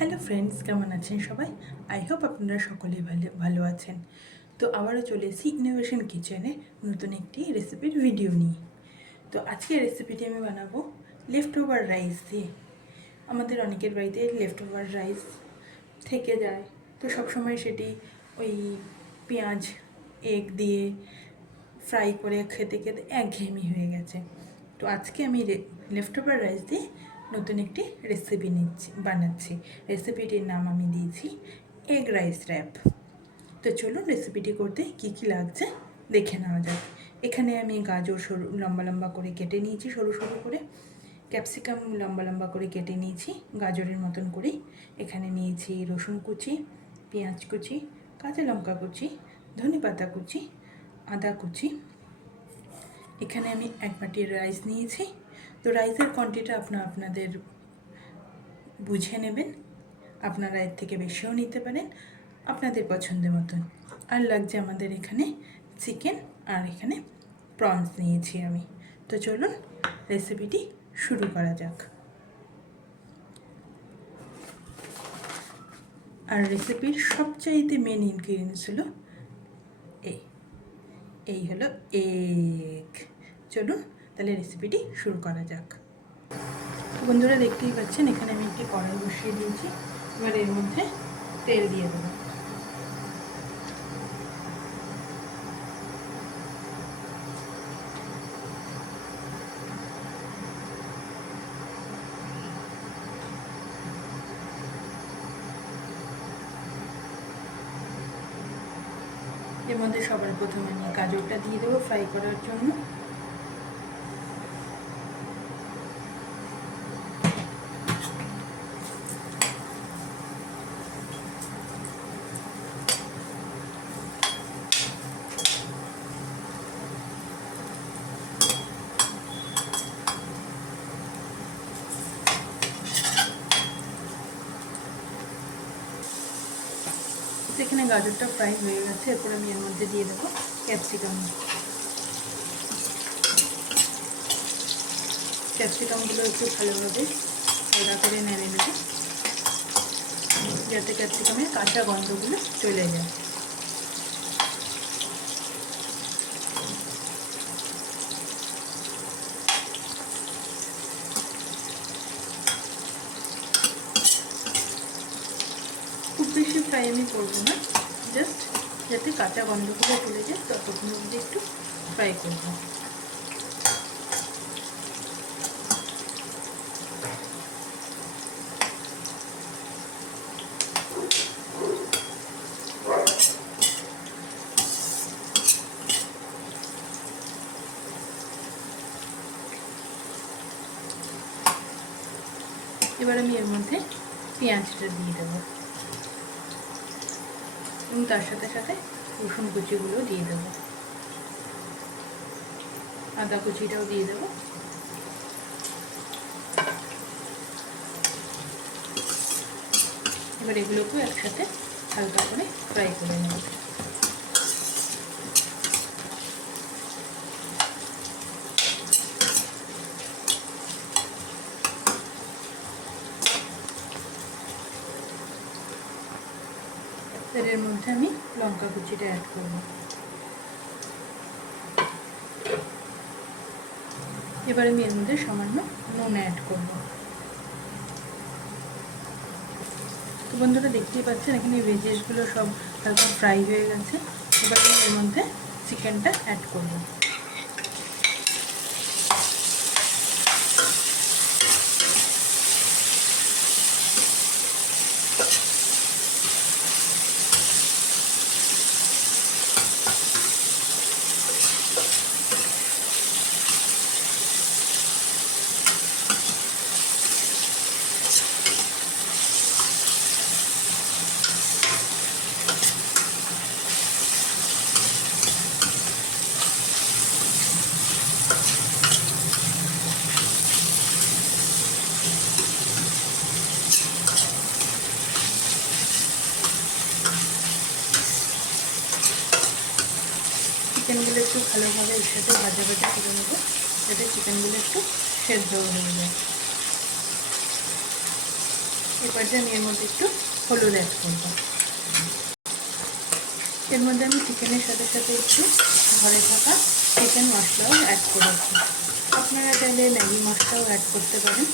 Hello friends, কেমন আছেন সবাই? আই হোপ আপনারা সকলেই ভালো আছেন। তো আবারও চলে এসেছি ইনোভেশন কিচেনে নতুন একটি রেসিপির ভিডিও নিয়ে। তো আজকের রেসিপিটি আমি বানাবো লেফট ওভার রাইস দিয়ে। আমাদের অনেকের বাড়িতে লেফট ওভার রাইস থেকে যায়, তো সবসময় সেটি ওই পেঁয়াজ এগ দিয়ে ফ্রাই করে খেতে খেতে একঘেয়েমি হয়ে গেছে। তো আজকে আমি লেফট ওভার রাইস দিয়ে নতুন একটি রেসিপি বানাচ্ছি। রেসিপিটির নাম আমি দিয়েছি এগ রাইস র্যাপ। তো চলুন রেসিপিটি করতে কী কী লাগছে দেখে নেওয়া যাক। এখানে আমি গাজর সরু লম্বা লম্বা করে কেটে নিয়েছি, সরু সরু করে। ক্যাপসিকাম লম্বা লম্বা করে কেটে নিয়েছি গাজরের মতন করেই। এখানে নিয়েছি রসুন কুচি, পেঁয়াজ কুচি, কাঁচা লঙ্কা কুচি, ধনেপাতা কুচি, আদা কুচি। এখানে আমি এক বাটি রাইস নিয়েছি। তো রাইসের কোয়ান্টিটি আপনাদের বুঝে নেবেন, আপনারা এর থেকে বেশিও নিতে পারেন আপনাদের পছন্দের মতন। আর লাগছে আমাদের এখানে চিকেন, আর এখানে প্রনস নিয়েছি আমি। তো চলুন রেসিপিটি শুরু করা যাক। আর রেসিপির সবচাইতে মেন ইনগ্রিডিয়েন্টস হলো এই হলো এগ। চলুন তাহলে রেসিপিটি শুরু করা যাক। বন্ধুরা দেখতেই পাচ্ছেন এখানে আমি একটি কড়াই বসিয়ে দিয়েছি। এবার এর মধ্যে তেল দিয়ে দেবো। এর মধ্যে সবার প্রথমে আমি গাজরটা দিয়ে দেবো ফ্রাই করার জন্য। এখানে গাজরটা ফ্রাই হয়ে গেছে। এরপর আমি এর মধ্যে দিয়ে দেবো ক্যাপসিকামগুলো একটু ভালোভাবে আলাদা করে নেড়ে নেবে, যাতে ক্যাপসিকামের কাঁচা গন্ধগুলো চলে যায়। খুব বেশি ফ্রাই আমি করবো না, জাস্ট যাতে কাঁচা গন্ধগুলো চলে যায় ততক্ষণ অবধি একটু ফ্রাই করবো। এবার আমি এর মধ্যে পেঁয়াজটা দিয়ে দেবো এবং তার সাথে সাথে রসুন কুচিগুলো দিয়ে দেবো, আদা কুচিটাও দিয়ে দেবো। এবার এগুলোকেও একসাথে হালকা করে ফ্রাই করে নেব। এর মধ্যে আমি লঙ্কা কুচিটা অ্যাড করব। এবার আমি এর মধ্যে সামান্য নুন অ্যাড করব। তো বন্ধুরা দেখতেই পাচ্ছেন এখানে ভেজিসগুলো সব হালকা ফ্রাই হয়ে গেছে। এবার আমি এর মধ্যে চিকেনটা অ্যাড করব। চিকেনগুলো একটু ভালোভাবে এর সাথে ভাজা ভাজা করে নেবো, যাতে চিকেনগুলো একটু সেদ্ধ হয়ে যায়। এবার যে আমি এর মধ্যে একটু হলুদ অ্যাড করব। এর মধ্যে আমি চিকেনের সাথে সাথে একটু ঘরে থাকা চিকেন মশলাও অ্যাড করেছি। আপনারা চাইলে ম্যাগি মশলাও অ্যাড করতে পারেন।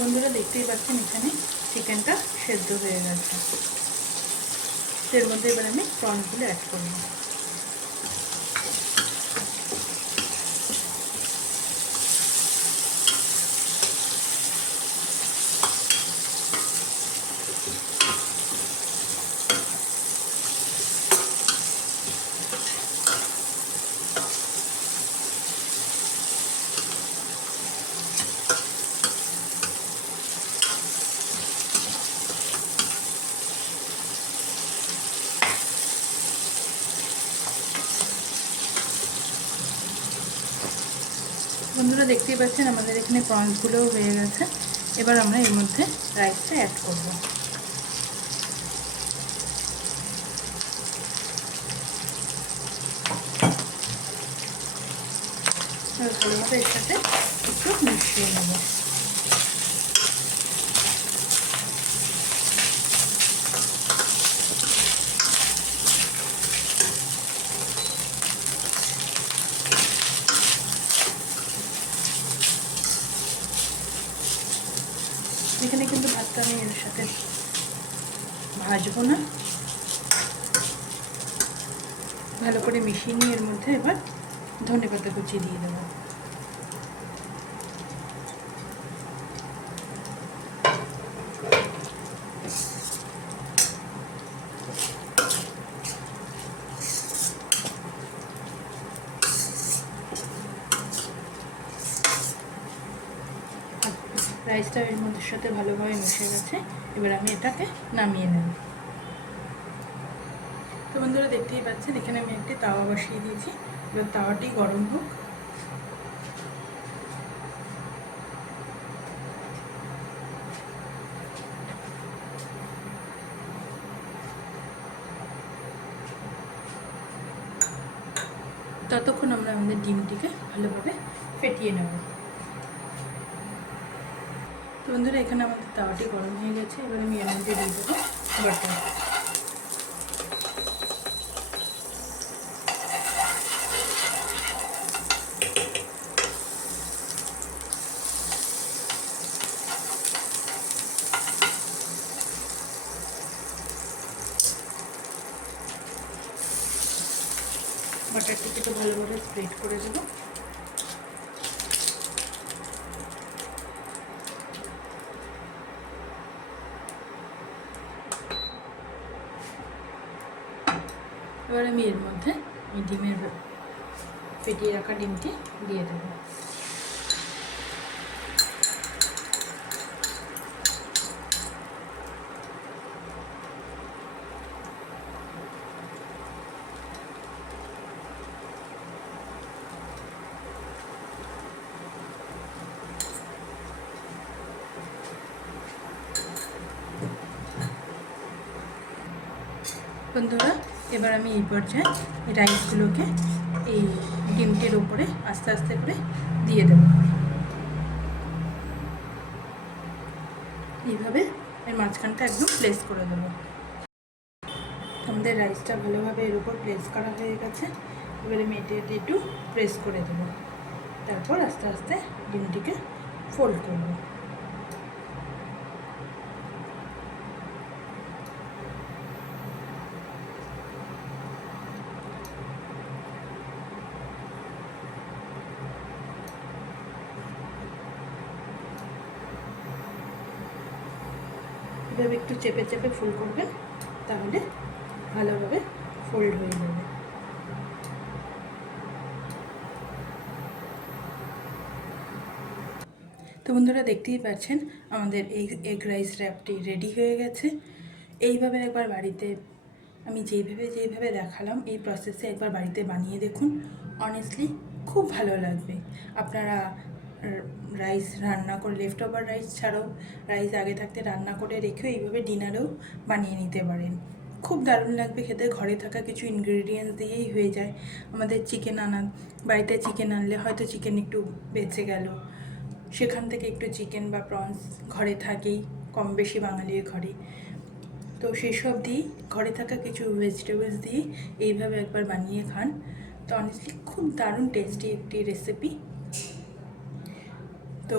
বন্ধুরা দেখতেই পাচ্ছেন এখানে চিকেনটা সেদ্ধ হয়ে গেছে। এর মধ্যে এবার আমি প্রনগুলো অ্যাড করব। বন্ধুরা দেখতেই পাচ্ছেন আমাদের এখানে প্রনসগুলোও হয়ে গেছে। এবার আমরা এর মধ্যে রাইসটা অ্যাড করব। ভালোভাবে এর সাথে একটু মিশিয়ে নেব। এখানে কিন্তু ভাতটা আমি এর সাথে ভাজবো না, ভালো করে মিশিয়ে নিয়ে এর মধ্যে এবার ধনেপাতা কুচি দিয়ে দেবো। রাইসটা এর মধ্যে সাথে ভালোভাবে মিশে গেছে। এবার আমি এটাকে নামিয়ে নেব। তো বন্ধুরা দেখতেই পাচ্ছেন এখানে আমি একটি তাওয়া বসিয়ে দিয়েছি। এবার তাওয়াটি গরম হোক। ততক্ষণ আমরা আমাদের ডিমটিকে ভালোভাবে ফেটিয়ে নেব। তো বন্ধুরা এখানে আমাদের তাওয়াটি গরম হয়ে গেছে। এবার আমি এর মধ্যে দিয়ে দেবো বাটার। বাটারটিকে একটু ভালোভাবে স্প্রেড করে দেবো। এবার আমি এর মধ্যে এই ডিমের ফেটিয়ে রাখা ডিমটি দিয়ে দেবো। বন্ধুরা এবার আমি এই পর্যায়ে এই রাইসগুলোকে এই ডিমটির উপরে আস্তে আস্তে করে দিয়ে দেব। এইভাবে এর মাঝখানটা একদম প্লেস করে দেবো। আমাদের রাইসটা ভালোভাবে এর উপর প্লেস করা হয়ে গেছে। এবারে আমি এটি একটু প্রেস করে দেবো। তারপর আস্তে আস্তে ডিমটিকে ফোল্ড করব। এভাবে একটু চেপে চেপে ফোল্ড করবেন, তাহলে ভালোভাবে ফোল্ড হয়ে যাবে। তো বন্ধুরা দেখতেই পাচ্ছেন আমাদের এই এগ রাইস র্যাপটি রেডি হয়ে গেছে। এইভাবে একবার বাড়িতে আমি যেইভাবে দেখালাম এই প্রসেসে একবার বাড়িতে বানিয়ে দেখুন, অনেস্টলি খুব ভালো লাগবে। আপনারা রাইস রান্না করে, লেফট ওভার রাইস ছাড়াও রাইস আগে থাকতে রান্না করে রেখেও এইভাবে ডিনারেও বানিয়ে নিতে পারেন। খুব দারুণ লাগবে খেতে। ঘরে থাকা কিছু ইনগ্রেডিয়েন্টস দিয়েই হয়ে যায়। আমাদের বাড়িতে চিকেন আনলে হয়তো চিকেন একটু বেঁচে গেল, সেখান থেকে একটু চিকেন বা প্রনস ঘরে থাকেই কম বেশি বাঙালির ঘরে, তো সেসব দিয়েই ঘরে থাকা কিছু ভেজিটেবলস দিয়ে এইভাবে একবার বানিয়ে খান। তো অনেস্টলি খুব দারুণ টেস্টি একটি রেসিপি। তো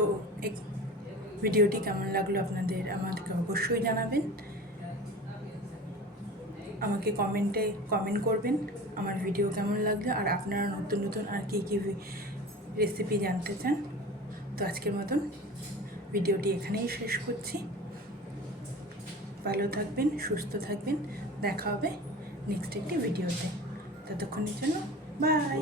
ভিডিওটি কেমন লাগলো আপনাদের আমাদেরকে অবশ্যই জানাবেন। আমাকে কমেন্ট করবেন আমার ভিডিও কেমন লাগলো, আর আপনারা নতুন আর কী রেসিপি জানতে চান। তো আজকের মতন ভিডিওটি এখানেই শেষ করছি। ভালো থাকবেন, সুস্থ থাকবেন, দেখা হবে নেক্সট একটি ভিডিওতে। ততক্ষণের জন্য বাই।